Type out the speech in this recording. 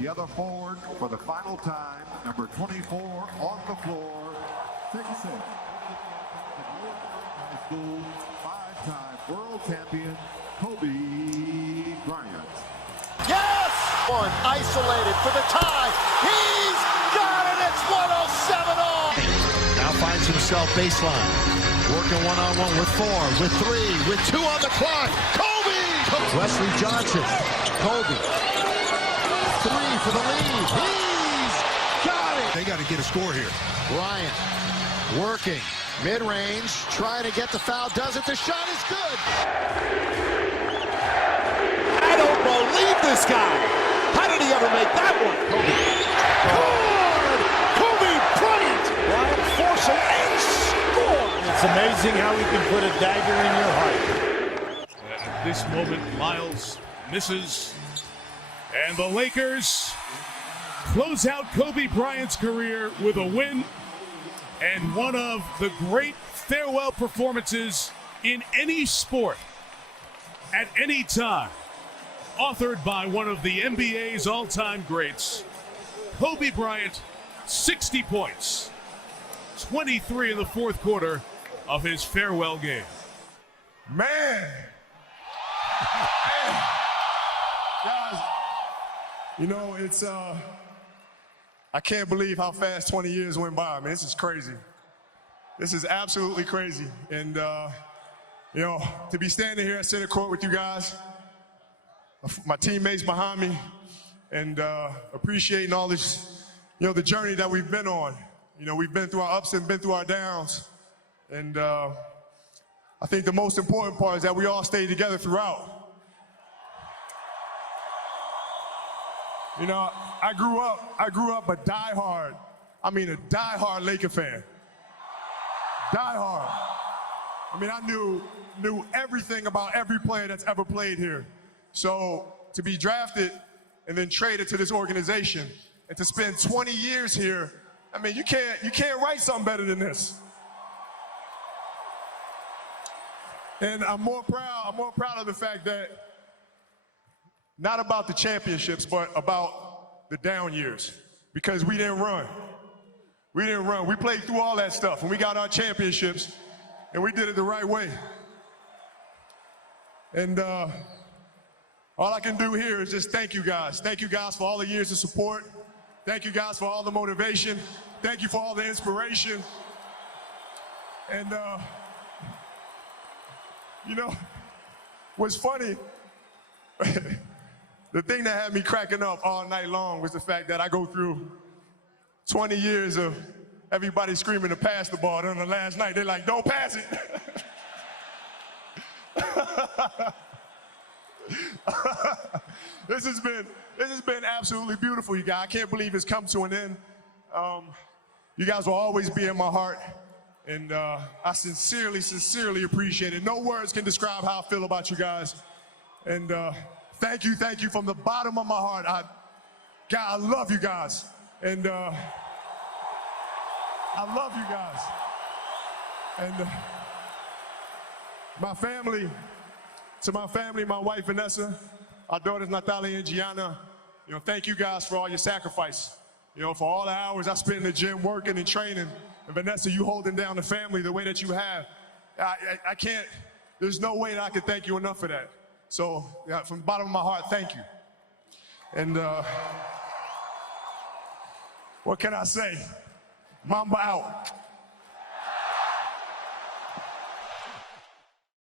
The other forward for the final time, number 24 on the floor, 6'6". High school, 5-time world champion, Kobe Bryant. Yes! One isolated for the tie. He's got it. It's 107 all. Now finds himself baseline. Working one-on-one with 4, with 3, with 2 on the clock. Kobe! Wesley Johnson. Kobe. 3 for the lead. He's got it. They got to get a score here. Bryant working. Mid-range. Trying to get the foul. Does it. The shot is good. I don't believe this guy. How did he ever make that one? Kobe. Good! Kobe Bryant! Bryant forcing and score! It's amazing how he can put a dagger in your heart. At this moment, Miles misses. And the Lakers close out Kobe Bryant's career with a win and one of the great farewell performances in any sport at any time. Authored by one of the NBA's all-time greats, Kobe Bryant, 60 points, 23 in the fourth quarter of his farewell game. Man! Guys, you know, it's, I can't believe how fast 20 years went by. I mean, this is crazy. This is absolutely crazy. And, you know, to be standing here at center court with you guys, my teammates behind me, and appreciating all this, you know, the journey that we've been on. You know, we've been through our ups and been through our downs. And I think the most important part is that we all stayed together throughout. You know, I grew up a diehard, I mean a diehard Laker fan. Diehard. I mean, I knew everything about every player that's ever played here. So to be drafted and then traded to this organization and to spend 20 years here, I mean, you can't write something better than this. And I'm more proud of the fact that not about the championships, but about the down years, because we didn't run. We didn't run. We played through all that stuff, and we got our championships, and we did it the right way. And all I can do here is just thank you guys. Thank you guys for all the years of support. Thank you guys for all the motivation. Thank you for all the inspiration. And, you know, what's funny, the thing that had me cracking up all night long was the fact that I go through 20 years of everybody screaming to pass the ball. Then the last night, they're like, don't pass it. This has been absolutely beautiful, you guys. I can't believe it's come to an end. You guys will always be in my heart, and I sincerely appreciate it. No words can describe how I feel about you guys. And thank you from the bottom of my heart. God, I love you guys, and I love you guys. And to my family, my wife Vanessa, our daughters Natalia and Gianna, you know, thank you guys for all your sacrifice. You know, for all the hours I spent in the gym working and training. And Vanessa, you holding down the family the way that you have. I can't, there's no way that I can thank you enough for that. So, yeah, from the bottom of my heart, thank you. And what can I say? Mamba out.